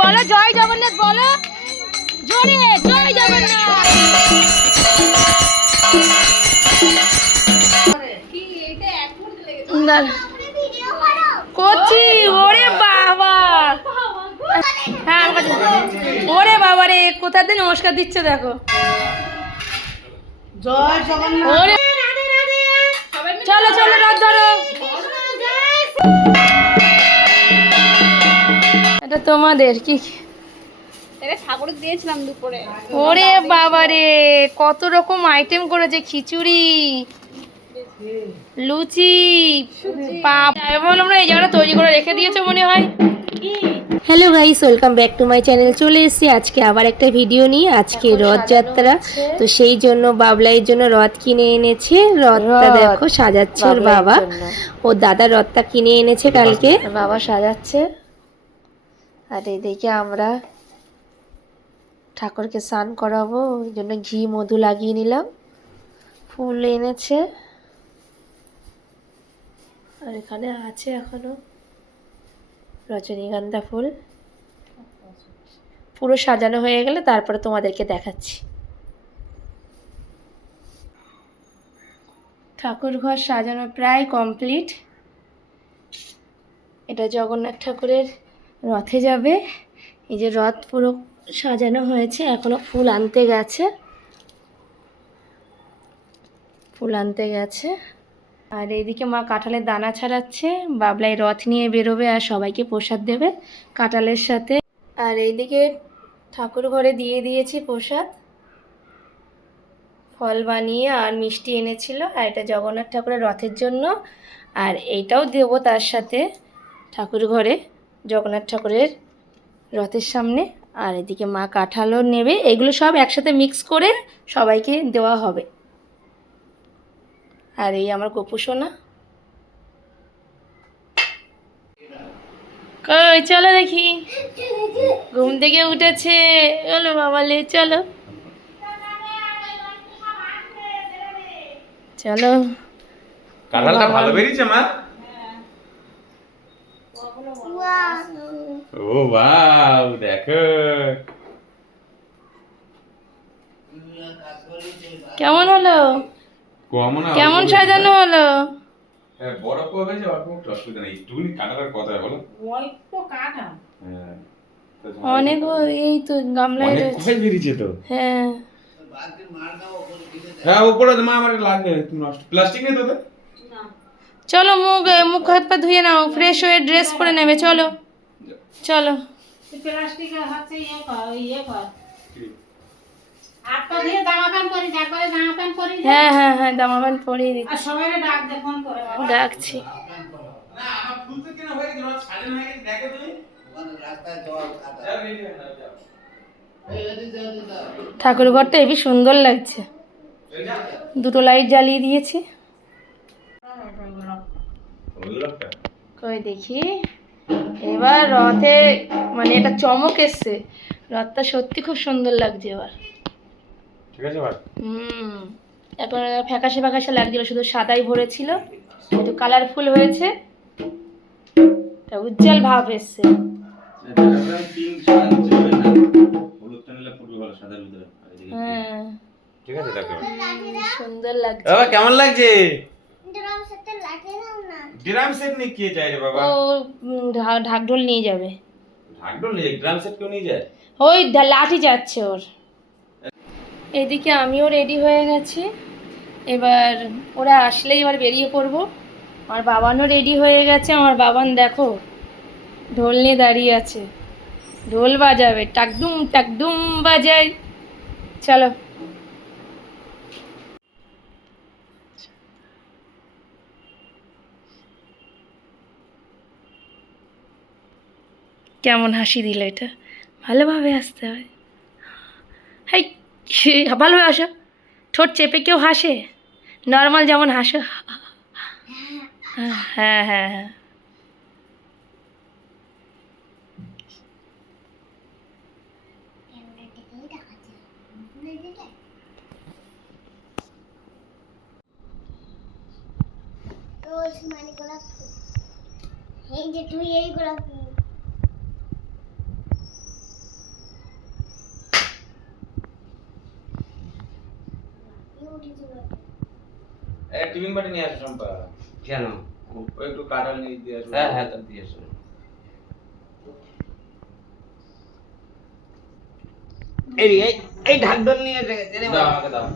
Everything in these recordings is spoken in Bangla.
বলো জয় জগন্নাথ, বলো জোরে জয় জগন্নাথ। করছি। ওরে বাবা, হ্যাঁ ওরে বাবা রে, কোথাতে নমস্কার দিচ্ছে দেখো। জয় জগন্নাথ। চলো চলো রথ ধরো। এটা তোমাদের কি? এটা ঠাকুর দিয়েছিলাম দুপুরে। ওরে বাবা রে, কত রকম আইটেম করেছে, খিচুড়ি, লুচি, পাপ। আমি বললাম না এই জায়গাটা তৈরি করে রেখে দিয়েছো মনে হয়। Hello guys, welcome back to my channel. চলে এসেছি আজকে আবার একটা ভিডিও নিয়ে। আজকে রথযাত্রা, তো সেই জন্য বাবলাইয়ের জন্য রথ কিনে এনেছে। রথটা দেখো সাজাচ্ছে ওর বাবা, ও দাদা রথটা কিনে এনেছে কালকে, বাবা সাজাচ্ছে। আর এদিকে আমরা ঠাকুরকে স্নান করাবো, ওই জন্য ঘি মধু লাগিয়ে নিলাম। ফুল এনেছে, আর এখানে আছে এখনো রজনীগন্ধা ফুল। পুরো সাজানো হয়ে গেলে তারপরে তোমাদেরকে দেখাচ্ছি। ঠাকুর ঘর সাজানো প্রায় কমপ্লিট। এটা জগন্নাথ ঠাকুরের রথে যাবে। এই যে রথ পুরো সাজানো হয়েছে, এখনো ফুল আনতে গেছে, ফুল আনতে গেছে। আর এইদিকে মা কাঁঠালের দানা ছাড়াচ্ছে। বাবলাই রথ নিয়ে বেরোবে আর সবাইকে প্রসাদ দেবে কাঁঠালের সাথে। আর এইদিকে ঠাকুর ঘরে দিয়ে দিয়েছি প্রসাদ, ফল বানিয়ে আর মিষ্টি এনেছিল। আর এটা জগন্নাথ ঠাকুরের রথের জন্য, আর এইটাও দেবো তার সাথে ঠাকুর ঘরে জগন্নাথ ঠাকুরের রথের সামনে। আর এদিকে মা কাঁঠালও নেবে। এগুলো সব একসাথে মিক্স করে সবাইকে দেওয়া হবে। আর এই আমার গপু সোনা, কই চলো দেখি, ঘুম থেকে উঠেছে। চলো বাবা লে, চলো চলো। কাঁঠালটা ভালো বেরিয়েছে মা? ও বাও, দেখো কেমন হলো? কেমন সাজানো হলো? বড় কবে যে অল্প একটু অসুবিধা নেই, একটুখানি কাটার কথা বলো। হ্যাঁ, অনেক এই তো গামলায় অনেক রয়েছে। কোথায় বেরিয়েছে তো। হ্যাঁ হ্যাঁ উপরে মা আমার লাগবে, তুমি নষ্ট প্লাস্টিক নেই তোদের? চলো, মুখ হাত পা ধুয়ে নাও, ফ্রেশ হয়ে ড্রেস পরে নেবে। চলো চলো। প্লাস্টিকের হচ্ছে ইয়ে কর হাতটা দিয়ে জামা প্যান্ট পরি, একবারে জামা প্যান্ট পরি। হ্যাঁ হ্যাঁ হ্যাঁ, জামা প্যান্ট পরিয়ে আর দিচ্ছি, সবাই ডাক দে, ফোন করে বাবা। ডাকছি। না আমার ফুল তো কেনা হয়ে গেল, সাজানো হয়ে গেছে, দেখো তুমি রাস্তায় যাও ঠাকুর ঘরটা হেবি সুন্দর লাগছে, দুটো লাইট জ্বালিয়ে দিয়েছি। কই দেখি, এবার রথে মানে একটা চমক এসছে, রথটা সত্যি খুব সুন্দর লাগছে এবার। ঠিক আছে ভাই। এখন ফ্যাকাশে ফ্যাকাশে লাগছিল, শুধু সাদাই ভরেছিল, একটু কালারফুল হয়েছে, একটা উজ্জ্বল ভাব এসছে। হ্যাঁ ঠিক আছে, দেখো সুন্দর লাগছে। বাবা কেমন লাগছে? ড্রাম সেট নিয়ে কি চাই রে বাবা? ও ঢাকঢোল নিয়ে যাবে। ঢাকঢোল নিয়ে ড্রাম সেট কেউ নিয়ে যায়? ওই লাঠি যাচ্ছে ওর। এদিকে আমিও রেডি হয়ে গেছি, এবার ওরা আসলেই এবার বেরিয়ে পড়বো। আমার বাবানও রেডি হয়ে গেছে। আমার বাবান দেখো ঢোল নিয়ে দাঁড়িয়ে আছে, ঢোল বাজাবে, টাকডুম টাকডুম বাজায়। চলো। কেমন হাসি দিল এটা, ভালোভাবে আসতে হয়। হাই, ভালোভাবে আসো। ঠোঁট চেপে কেউ হাসে? নর্মাল যেমন হাসো। হ্যাঁ হ্যাঁ হ্যাঁ, টিফিন বাটি নিয়ে আসো সম্পা। কেন? ওই একটু কাঁঠাল নিয়ে দিয়ে আসো। হ্যাঁ হ্যাঁ, তা দিয়ে এসো। এই ঢাকঢোল নিয়ে এসে গেছে রে দাও বাবা। আমাকে দাও।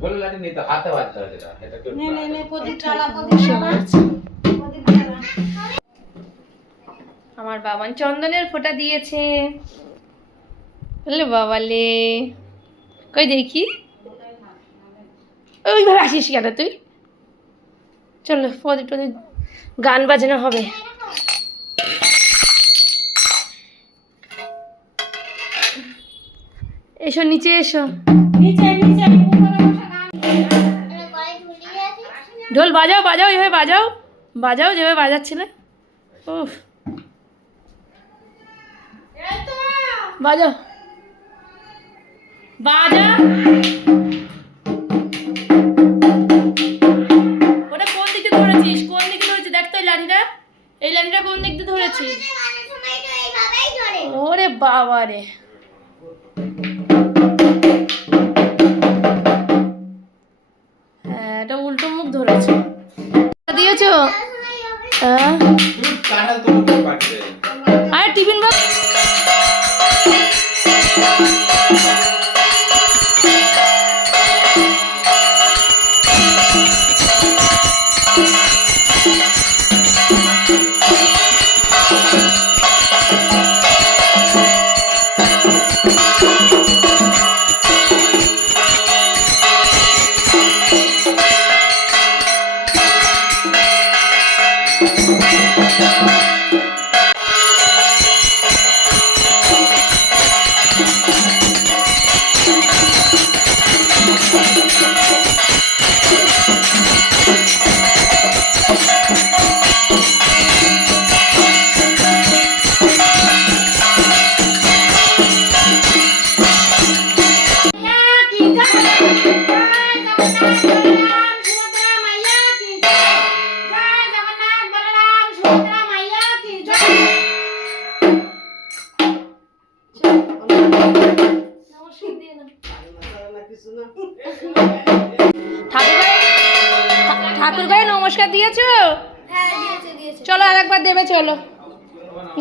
ঝোলের লাঠি নিতে হাতে বাজতে হয় যেটা, এটা কেউ নে নে নে প্রদীপ জ্বালা, প্রদীপ জ্বালা, প্রদীপ জ্বালা। আমার বাবান চন্দনের ফোঁটা দিয়েছে। বলে বাবালে, কই দেখি। ওইভাবে আসিস কেন তুই? চলো প্রদীপ টদীপ গান বাজনা হবে। এসো নিচে এসো। নিচে নিচে উপরে বসে গান। ঢোল বাজাও বাজাও, এভাবে বাজাও বাজাও যেভাবে বাজাচ্ছিলে। উফ, বাজাও বাজা। ওটা কোন দিকে ধরেছিস? কোন দিকে ধরেছিস দেখ তো এই লাঠিটা। এই লাঠিটা কোন দিক দিয়ে ধরেছিস? ওরে বাবা রে, হ্যাঁ এটা উল্টো মুখ ধরেছে। দিয়েছো? হ্যাঁ কাঁঠাল তোমার বাটিতে। আরে টিফিন বক্স। ঠাকুর গায়ে নমস্কার দিয়েছো? চলো আরেকবার দেবে, চলো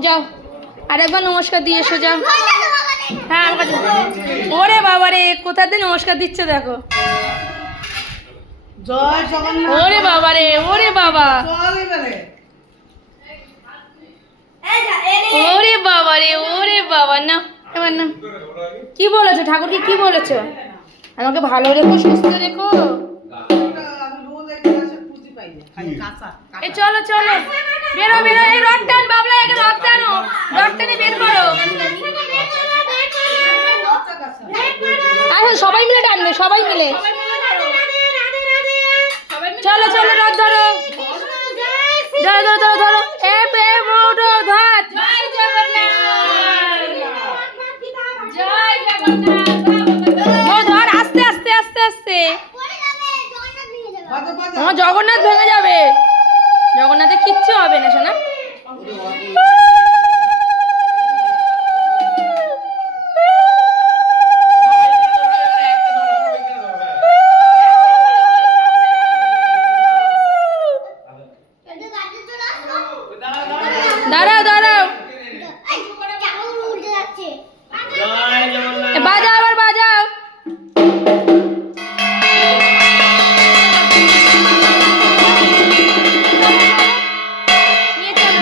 যাও আরেকবার নমস্কার দিয়ে এসো যাও। হ্যাঁ আমার কাছে। ওরে বাবা রে, কোথা দিয়ে নমস্কার দিচ্ছে দেখো। জয় জগন্নাথ। ওরে বাবা রে, ওরে বাবা, ওরে বাবা রে, ওরে বাবা। না এবার না, কি বলেছো ঠাকুরকে? কি বলেছো? আমাকে ভালো রেখো, সুস্থ রেখো। এই চলো চলো, বেরো বেরো। এই রড টান বাবলা, একে রড টানো, রড টেনে বের করো। আচ্ছা সবাই মিলে টানবে, সবাই মিলে। চলো চলো, রড ধরো, ধরো ধরো ধরো ধরো। এ পে মোটো ধর। জয় জগন্নাথ, জয় জগন্নাথ। ও ধর, আস্তে আস্তে আস্তে আস্তে। আমার জগন্নাথ ভেঙে যাবে। জগন্নাথে কিচ্ছু হবে না শোনা। দাঁড়াও দাঁড়াও, বাজাও আবার বাজাও। নিয়ে চলো।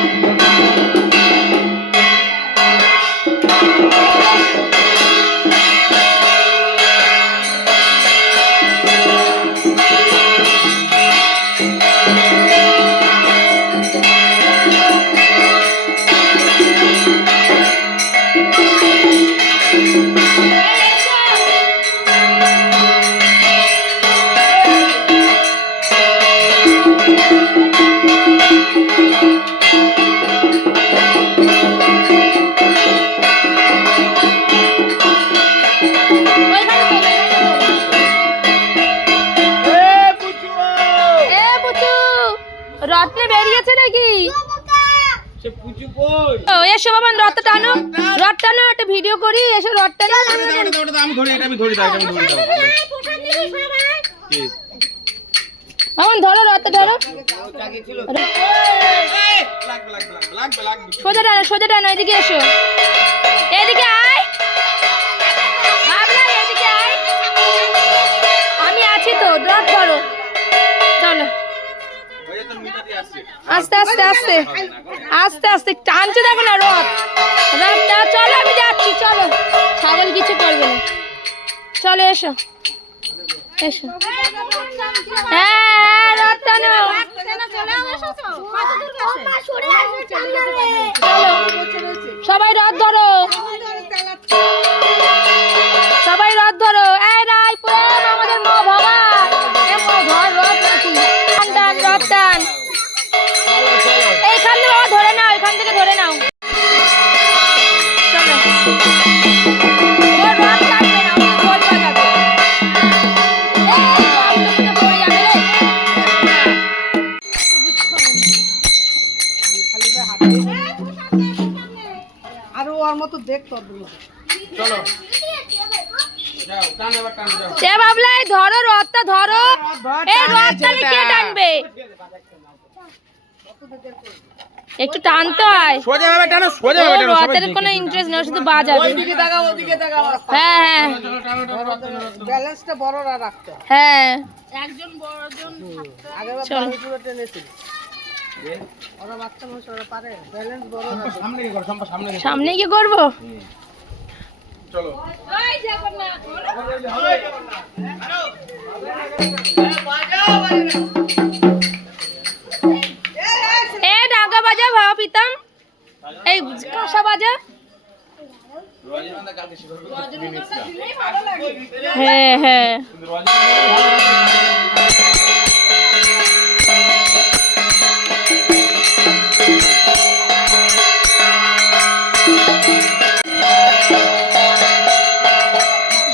রত্নে বেরিয়েছে নাকি? ও এসো বাবা, রথ টানো। রথ টানো, একটা ভিডিও করি, এসে রথ টানো। আমি ধরি, এটা আমি ধরি দাও, এটা আমি ধরি দাও। কি? এখন ধরো, রথ ধরো। লাগবে। সোজা টানো, সোজা টানো, এদিকে এসো, এদিকে আয় বাবলা, এদিকে আয়, আমি আছি তো, রথ ধরো, চলো। আস্তে আস্তে আস্তে আস্তে আস্তে টানছে, দেখো না রথ, রথটা। চলো আমি যাচ্ছি, চলো, ছাগল কিছু করবে না, চলো এসো এসো। হ্যাঁ, রথ টানো, চলো সবাই রথ ধরো, সবাই রথ ধরো। এই রায়পুর আমাদের মা বাবা, ঘর রথ নাকি, টান রথ টান, এইখান থেকে বাবা ধরে নাও, এখান থেকে ধরে নাও, চলো। ও রথ টানবে না, ওকে ঢোল বাজাবে। এই রথটা পড়ে যাবে রে। আরো ওর মতো দেখতো চলো যাও, টান এবার টান যাও। এ বাবলা, এই ধরো রথটা ধরো, এই রথটা কে টানবে? একটু টানতে হয়, সোজা ভাবে টানো, সোজা ভাবে টানো, রথের কোনো ইন্টারেস্ট নেই, শুধু বাজাবে। ওইদিকে তাকাও, ওদিকে তাকাও, হ্যাঁ হ্যাঁ ব্যালেন্সটা বড়রা রাখতো। হ্যাঁ, আগেরবার চলো। আমি পুরো টেনেছিল, ওরা বাচ্চা মানুষ, ওরা পারে ব্যালেন্স বড় রাখে। সামনে কি করো, সামনে সামনে কি করবো? চলো। এ ঢাকা বাজা, ভাবা পিতাম, এই কাঁসা বাজা। হ্যাঁ হ্যাঁ,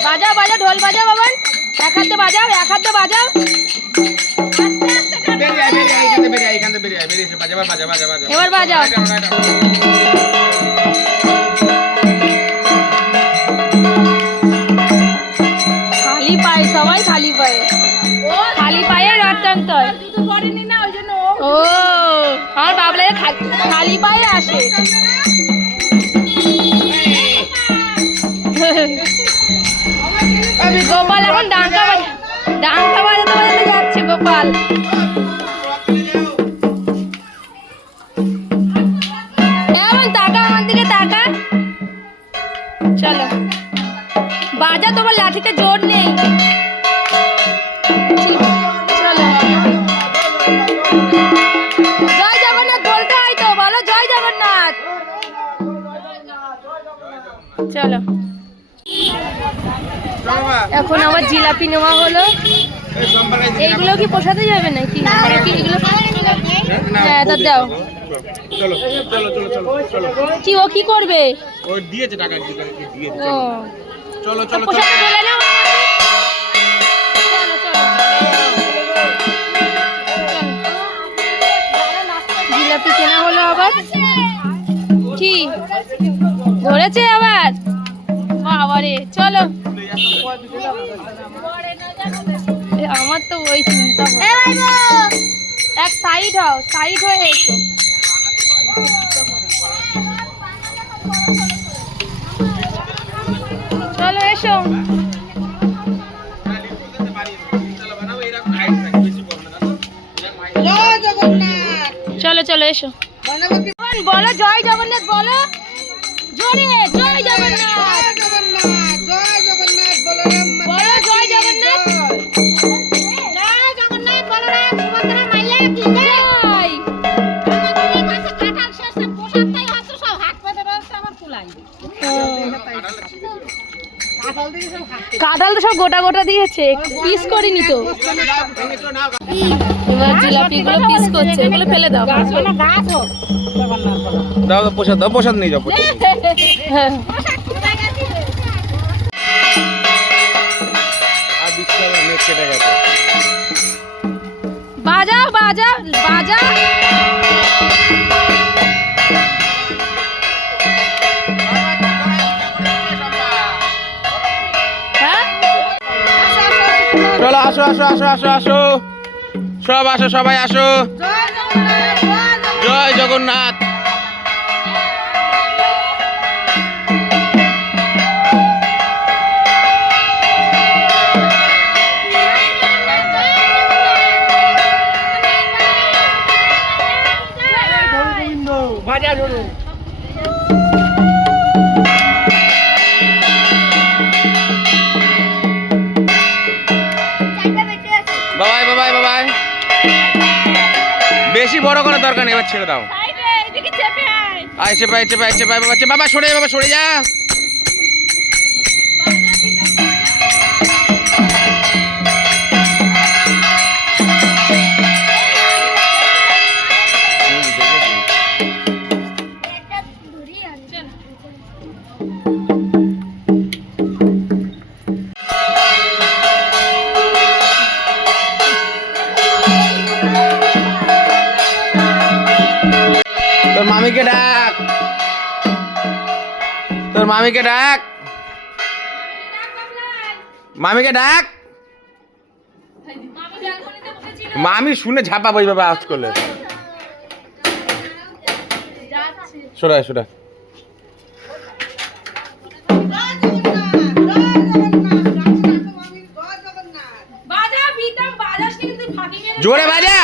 বাজাও বাজাও, ঢোল বাজাও বাবান, এক হাতে বাজাও, এক হাতে বাজাও। এবার বাজাও। খালি পায়ে, সবাই খালি পায়ে, খালি পায়ে রথ টানতে হয়। ও, আমার বাবলা খালি পায়ে আসে। গোপাল এখন ডাঙ্কা বাজাতে বাজাতে যাচ্ছে গোপাল। এমন তাকা, আমার দিকে তাকা, চলো বাজা, তোমার লাঠিতে জোর নেই, চলো। জয় জগন্নাথ বলতে হয় তো, বলো জয় জগন্নাথ, চলো। এখন আমার জিলাপি নেওয়া হলো, এইগুলো কি পোষাতে যাবে নাকি? এগুলো হ্যাঁ, তা দাও। চলো চলো চলো চলো চলো। কি ও কি করবে? ও দিয়েছে টাকা, দিয়েছে। ও চলো চলো চলো। পোষাতে বলে নাও। চলো চলো, জিলাপি কেনা হলো আবার। কি ধরেছে আবার? বাবারে, চলো। আমার তো ওই চিন্তা, এক সাইড হও, সাইড হয়ে এসো। চলো এসো, জয় জগন্নাথ, চলো চলো এসো। গণপতি বলো জয় জগন্নাথ, বলো জোরে, জয় জগন্নাথ, জয় জগন্নাথ, জয় জগন্নাথ, বলরাম বলো জয় জগন্নাথ, জয় জগন্নাথ, বলরাম সুভদ্রা মাইয়া কি জয়। আমাদের এই মাসে কাঁঠাল শেষ, পোশাকটাই হচ্ছে সব হাত পেতে রয়েছে আমার কুলাই। কাঁঠাল দিয়ে সব হাতে কাঁঠাল তো সব গোটা গোটা দিয়েছে, পিস করিনি তো। এবার জিলাপি গুলো পিস করছে, এগুলো ফেলে দাও। গাছ হোক জগন্নাথ বলরাম। দাও প্রসাদ, দাও প্রসাদ নিয়ে যাও। হ্যাঁ, পোশাক কোথায় গেছে? আর বিশাল নেট কেটে গেছে। বাজাও বাজাও বাজাও। চলো আসো আসো আসো আসো আসো সব আসো, সবাই আসো। জয় জগন্নাথ। বাবাই বাবাই বাবাই, বেশি বড় করার দরকার নেই, এবার ছেড়ে দাও। আইছে পাই চেপাই চেপাই বাবা, বাবা সরে যা, বাবা সরে যা। তোর মামিকে ডাক, তোর মামিকে ডাক, মামিকে ডাক। মামি শুনে ঝাপা বই বাবা আওয়াজ করলে। সরা সরা। জোরে বাজা।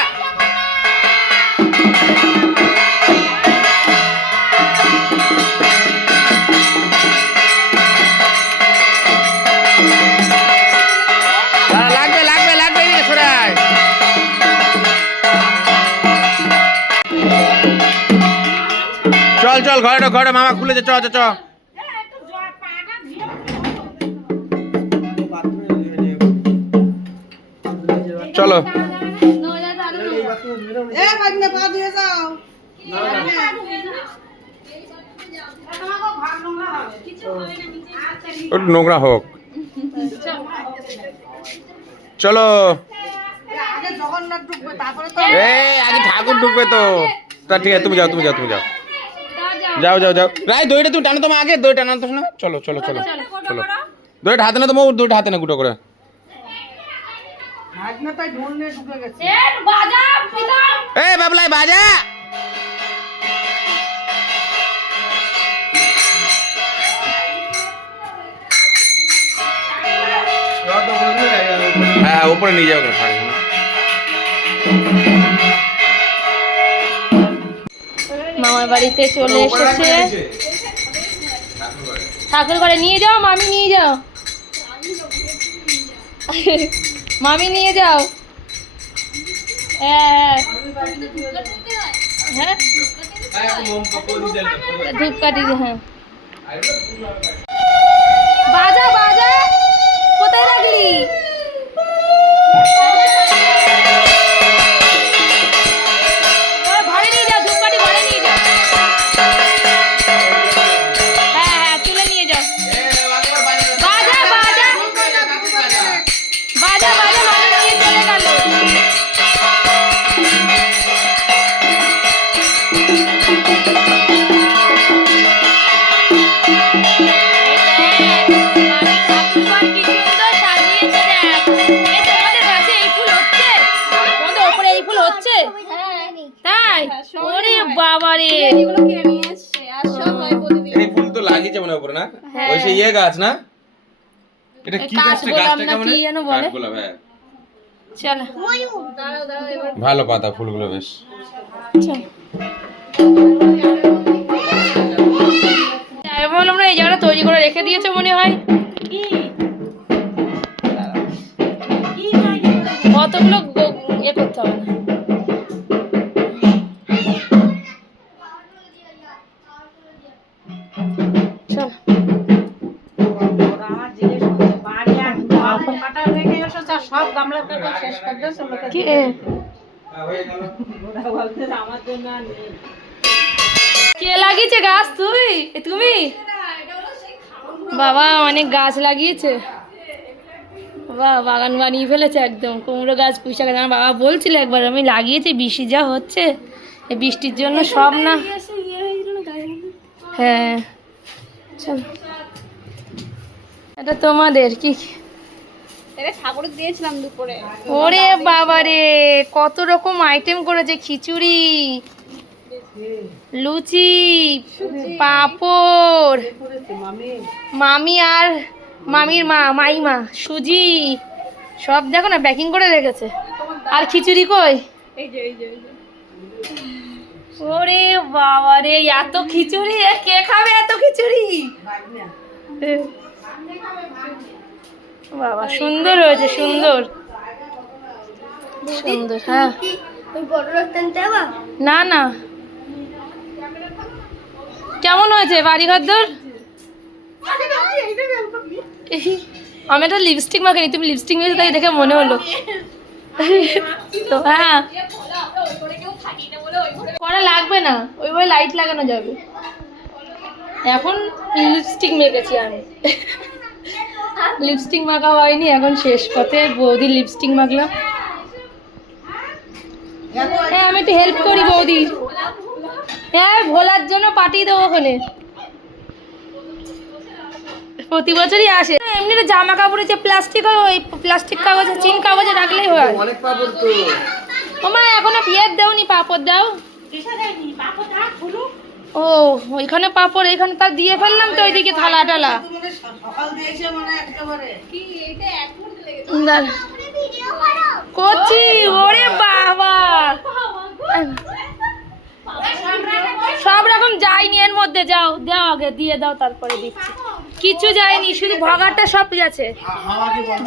লাগবে লাগবে লাগবে রে সরাই। চল চল ঘরে ঘরে, মামা খুলেছে, চ চ চ। চলো একটু নোংরা হোক। চলো এই আগে ঠাকুর ঢুকবে তো। তা ঠিক আছে, তুমি যাও তুমি যাও তুমি যাও যাও যাও যাও। রাই দইটা তুমি টানো, তোমার আগে দই টানো তো। শোনো চলো চলো চলো চলো। দইটা হাতে না, তোমার দইটা হাতে না, গুটো করে। এ বাবলাই বাজা। হ্যাঁ উপরে নিয়ে যাও। মামার বাড়িতে চলে এসেছে। ঠাকুর ঘরে নিয়ে যাও, মামি নিয়ে যাও, মামি নিয়ে যাও। হ্যাঁ হ্যাঁ ধূপকাঠি, হ্যাঁ বাজা বাজা। কোথায় রাখলি? ঘরে নিয়ে যাও, ধূপকাঠি ঘরে নিয়ে যাও। হ্যাঁ হ্যাঁ তুলে নিয়ে যাও। বাজা বাজা বাজা বাজা, মামি নিয়ে চলে গেল। তাই ওরে বাবা রে, এই ফুল তো লাগিয়েছে মনে উপরে না? ওই সেই ইয়ে গাছ না? এটা কি গাছটা? গাছটা কেমন? কাঠগোলাপ। হ্যাঁ চলো ভালো পাতা, ফুলগুলো বেশ। আমি বললাম না এই জায়গাটা তৈরি করে রেখে দিয়েছে মনে হয়। কতগুলো ইয়ে করতে হবে না। সব গামলা শেষ করে দিয়েছে। কে লাগিয়েছে গাছ? তুই? তুমি? বাবা অনেক গাছ লাগিয়েছে, বাবা বাগান বানিয়ে ফেলেছে একদম। কুমড়ো গাছ, পুঁইশাক গাছ। আমার বাবা বলছিল একবার, আমি লাগিয়েছি, বৃষ্টি যা হচ্ছে এই বৃষ্টির জন্য সব না। হ্যাঁ চল, এটা তোমাদের কি? এটা ঠাকুরকে দিয়েছিলাম দুপুরে। ওরে বাবা রে, কত রকম আইটেম করেছে, খিচুড়ি, লুচি, পাঁপড়, মামি আর মামির মাইমা, সুজি, সব দেখো না প্যাকিং করে রেখেছে। আর খিচুড়ি কই? ওরে বাবা রে, এত খিচুড়ি, কে খাবে এত খিচুড়ি? বাবা সুন্দর হয়েছে, সুন্দর সুন্দর। হ্যাঁ না না, কেমন হয়েছে বাড়ি ঘরদোর? আমি একটা লিপস্টিক মাখিনি, তুমি লিপস্টিক মেখেছো তাই দেখে মনে হলো। তো হ্যাঁ করা লাগবে না, ওইভাবে লাইট লাগানো যাবে। এখন লিপস্টিক মেখেছি আমি, লিপস্টিক মাখা হয়নি, এখন শেষ পথে বৌদি লিপস্টিক মাখলাম। হ্যাঁ আমি একটু হেল্প করি বৌদির। হ্যাঁ ভোলার জন্য পাঠিয়ে দেবো ওখানে, প্রতি বছরই আসে। এমনিতে জামা কাপড়ে যে প্লাস্টিক হয়, ওই প্লাস্টিক কাগজে চিন কাগজে রাখলেই হয়। অনেক পাপড় তো। ওমা এখনো বিয়ের দেওনি, পাপড় দাও। ও ওইখানে পাপড়, এইখানে তার দিয়ে ফেললাম তো ওইদিকে থালা টালা। সকাল দিয়েছে মানে একেবারে করছি। ওরে বাবা, সব রকম যায়নি এর মধ্যে, যাও দাও আগে দিয়ে দাও তারপরে দিচ্ছি। কিছু যায়নি, শুধু ভগারটা সব গেছে,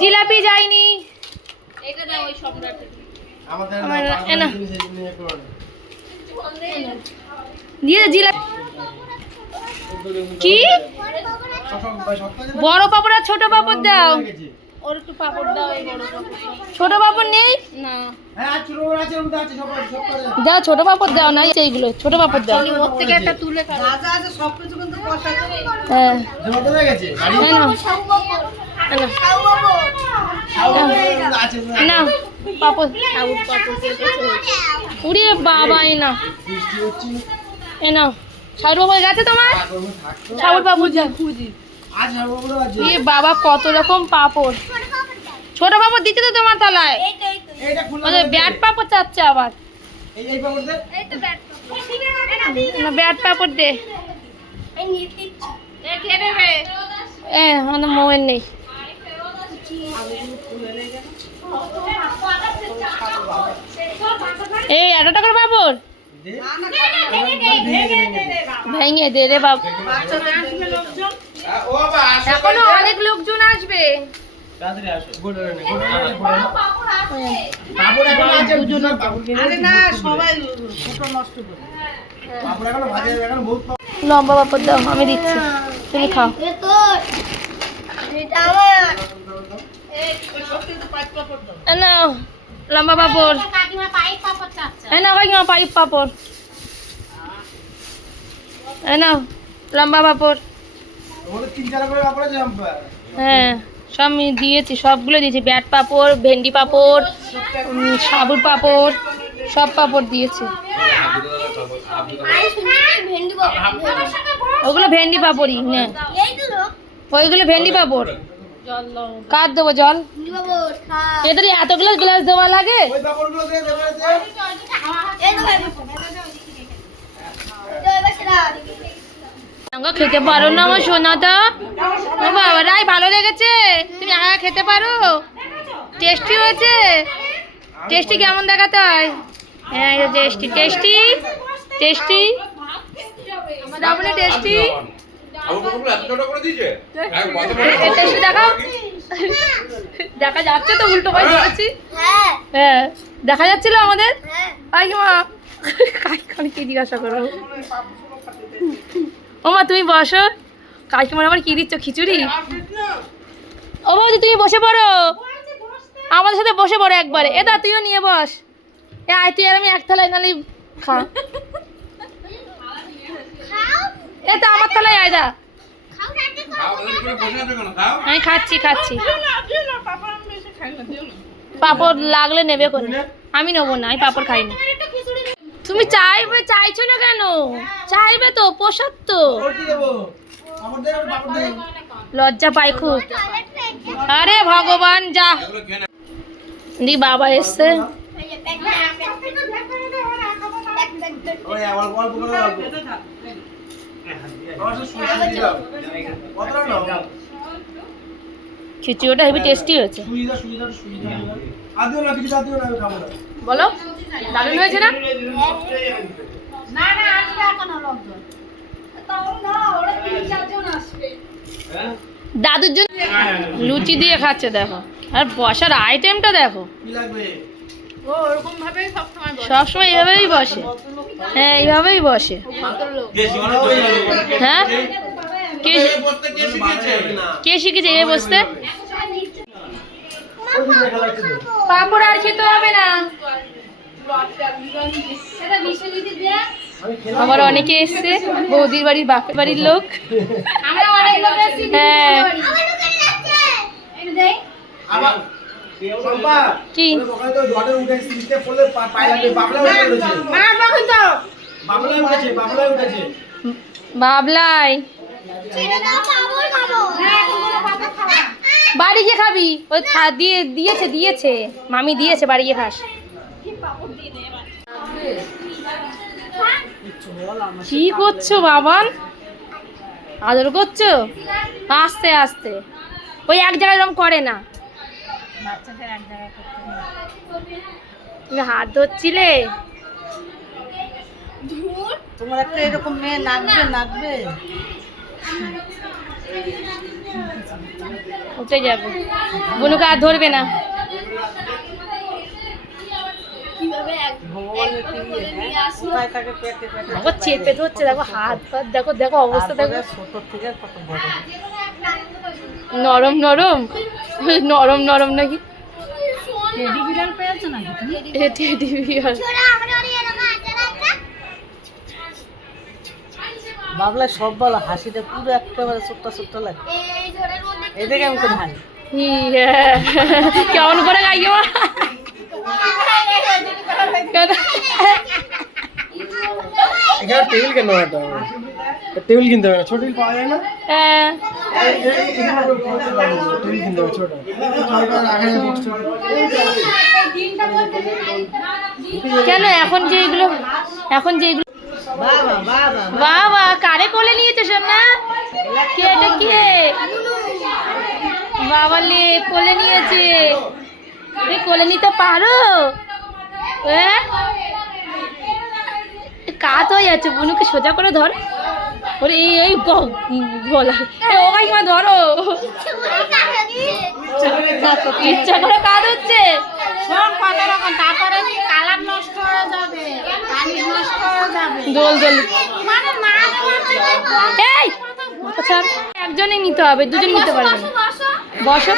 জিলাপি যায়নি। দিয়ে জিলাপি কি বড় পাপড় আর ছোট পাপড় দাও। ওর একটু পাপড় দাও, ছোট পাপড় নেই না, দাও ছোট পাপড় দাও না, এইগুলো ছোট পাপড় দাও। ওর থেকে একটা তুলে সবকিছু কিন্তু হ্যাঁ না পাপড়, উড়ে বাবা এ না এ না, সাউর বাবু গেছে তোমার, সাউর বাবু এ বাবা কত রকম পাপড়, ছোট পাপড় দিচ্ছে তো তোমার তলায়, ব্যাট পাপড় চাচ্ছে আবার। না ব্যাট পাপড় দে, আমাদের মোবাইল নেই। এই 1 টাকার পাপড় ভেঙে দে রে বাবু, এখনো অনেক লোকজন আসবে। লম্বা পাপড় দাও, আমি দিচ্ছি, তুমি খাও। নাও লম্বা পাপড়, নাও কাকিমা পাইপ পাপড়, নাও লম্বা পাপড়। হ্যাঁ সব আমি দিয়েছি, সবগুলো দিয়েছি, ব্যাট পাপড়, ভেন্ডি পাপড়, সাবুর পাপড়, সব পাপড় দিয়েছি। ওগুলো ভেন্ডি পাপড়ই, হ্যাঁ ওইগুলো ভেন্ডি পাপড়। কার দেবো জল? এদের এতগুলো গ্লাস দেওয়া লাগে? খেতে পারো না আমার সোনাটা? ও বাবা রাই, ভালো লেগেছে? তুমি আগা খেতে পারো? টেস্টি হয়েছে? টেস্টি কেমন দেখাতে হয়? হ্যাঁ tasty tasty tasty, double tasty. Tasty দেখাও, দেখা যাচ্ছে তো, উল্টো পায়ে বলেছি। হ্যাঁ দেখা যাচ্ছিল আমাদের। কাকিমা কাকিমা কি জিজ্ঞাসা করো? ও মা তুমি বসো, কাকিমার আবার কি দিচ্ছ, খিচুড়ি? ও বৌদি তুমি বসে পড়ো, আমাদের সাথে বসে পড়ো একবারে। এ দা তুইও নিয়ে বস, এ আয় তুই আর আমি এক থালায় নালি খা। এ তো আমার থালায় আয় দা, আমি খাচ্ছি খাচ্ছি। পাপড় লাগলে নেবে কোন, আমি নেবো না, আমি পাপড় খাই না। তুমি চাইবে, চাইছো না কেন? চাইবে তো, প্রসাদ তো। লজ্জা পাই খুব। আরে ভগবান যা দি বাবা এসছে খিচুড়িটা হেবি টেস্টি হয়েছে বলো দারুণ হয়েছে না দাদুর জন্য লুচি দিয়ে খাচ্ছে দেখো আর বসার আইটেমটা দেখো সবসময় এইভাবেই বসে হ্যাঁ এইভাবেই বসে হ্যাঁ কে শিখেছে এ বসতে পাঁপড় আর খেতে হবে না আবার অনেকে এসছে বৌদির বাড়ির বাপের বাড়ির লোক হ্যাঁ কি বাবলাই বাড়ি গিয়ে খাবি ওই দিয়েছে মামি দিয়েছে বাড়ি গিয়ে খাস কি করছো বাবান আদর করছো আস্তে আস্তে ওই এক জায়গায় এরকম করে না তুমি হাত ধরছিলে তোমার একটা এরকম মেয়ে নাচবে উঠে যাবে বুনুকে আর ধরবে না দেখো চেপে ধরছে দেখো হাত ফাত দেখো দেখো অবস্থা দেখো নরম নরম নরম নরম নাকি টেডি বিড়াল পেয়েছো নাকি টেডি বিড়াল বাবলা সব বলো হাসিটা পুরো একেবারে ছোট্ট লাগে এটা কেমন করে হাসি কেমন করে গাইয়ে এখানে টেবিল কেন এটা টেবিল কিনতে হবে না ছোট টেবিল পাওয়া যায় না হ্যাঁ টেবিল কিনতে হবে ছোট কেন এখন যে এগুলো বাবা কারে কোলে নিয়েছে সোনা কে এটা কে বাবা লে কোলে নিয়েছে তুমি কোলে নিতে পারো কাত হয়ে যাচ্ছে বুনুকে সোজা করে ধর ওরে এই বলা ও কাকিমা ধরো ইচ্ছা করে কাজ হচ্ছে সব কত রকম তারপরে কালার নষ্ট হয়ে যাবে পানি নষ্ট হয়ে যাবে দোল মানে না এই মাথা ছাড় একজনই নিতে হবে দুজন নিতে পারবে না বসো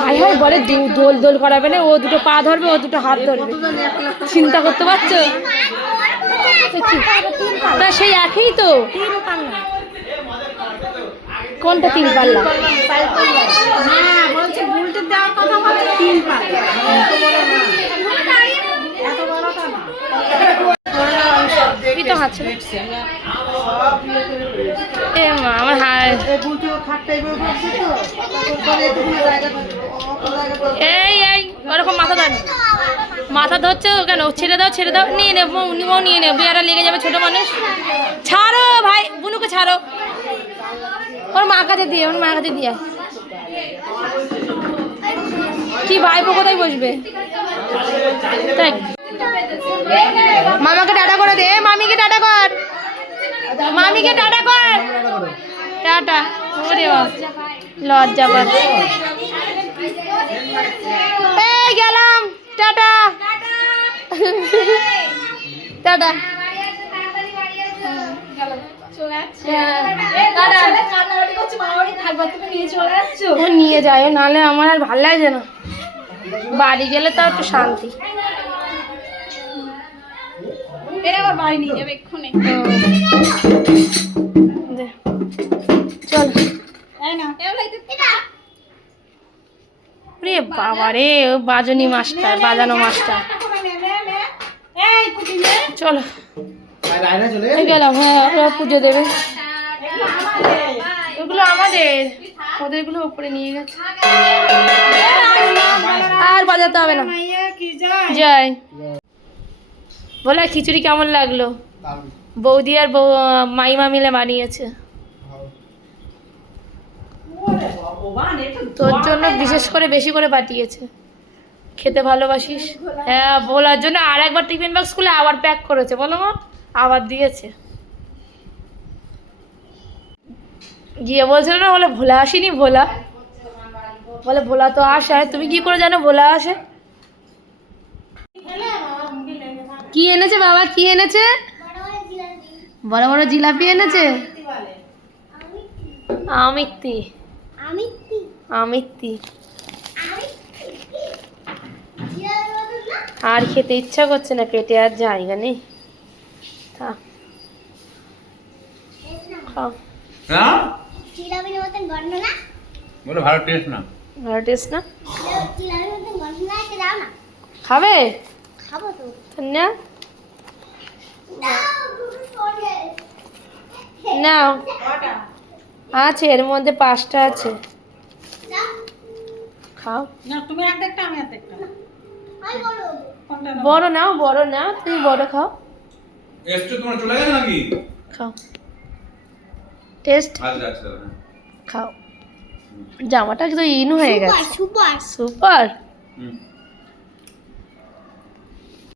হাই হাই বলে দোল করাবে না ও দুটো পা ধরবে ও দুটো হাত ধরবে চিন্তা করতে পারছো তা সেই একই তো কোনটা 3 পাল্লা হ্যাঁ বলছে বুলটি দেওয়ার কথা বলছে 3 পাল্লা এত বড় কেন তো হাত এ মা আমার এই ওরকম মাথা ধরছে কেন ছেড়ে দাও নিয়ে নেবো নিয়ে নেবো বিয়ারা লেগে যাবে ছোট মানুষ ছাড়ো ভাই বুনুকে ছাড়ো ওর মার কাছে দিয়ে কি ভাইপো কোথায় বসবে তাই মামাকে টাটা করে দে মামিকে টাটা কর টাটা ওরে লজ্জা পাচ্ছে এই গেলাম টাটা টাটা নিয়ে যায় নাহলে আমার আর ভালো লাগছে না বাড়ি গেলে তো একটু শান্তি বাড়ি নিয়ে যাবে এক্ষুনি চল রে বাবা রে বাজানো মাস্টার চলো গেলাম হ্যাঁ ওরা পুজো দেবে ওগুলো আমাদের ওদেরগুলো উপরে নিয়ে গেছে। আর বাজাতে হবে না। জয়। বলো খিচুড়ি কেমন লাগলো? বৌদি আর মাইমা মিলে বানিয়েছে। তোর জন্য বিশেষ করে বেশি করে পাঠিয়েছে। খেতে ভালোবাসিস? হ্যাঁ, বলার জন্য আর একবার টিফিন বক্স খুলে আবার প্যাক করেছে। বলো মা, আবার দিয়েছে। গিয়ে বলছিল না, বলে ভোলা আসেনি। ভোলা বলে ভোলা তো আসে। তুমি কি করে জানো ভোলা আসে? কি এনেছে বাবা? কি এনেছে? বড় বড় জিলাপি এনেছে। আমিত্তি আমিত্তি। আর খেতে ইচ্ছা করছে না, পেটে আর জায়গা নেই। থাক, খাও। হ্যাঁ বলো ভালো টেস্ট না? ভালো টেস্ট না? খাবে? তো নাও নাও। আছে, এর মধ্যে 5টা আছে। খাও। তুমি একটা আমি একটা। বড় নাও, বড় নাও, তুমি বড় খাও। এসছো তোমার চলে গেছে নাকি? খাও, টেস্ট আচ্ছা আচ্ছা। খাও। জামাটা তো ইন হয়ে গেছে। Super super. হুম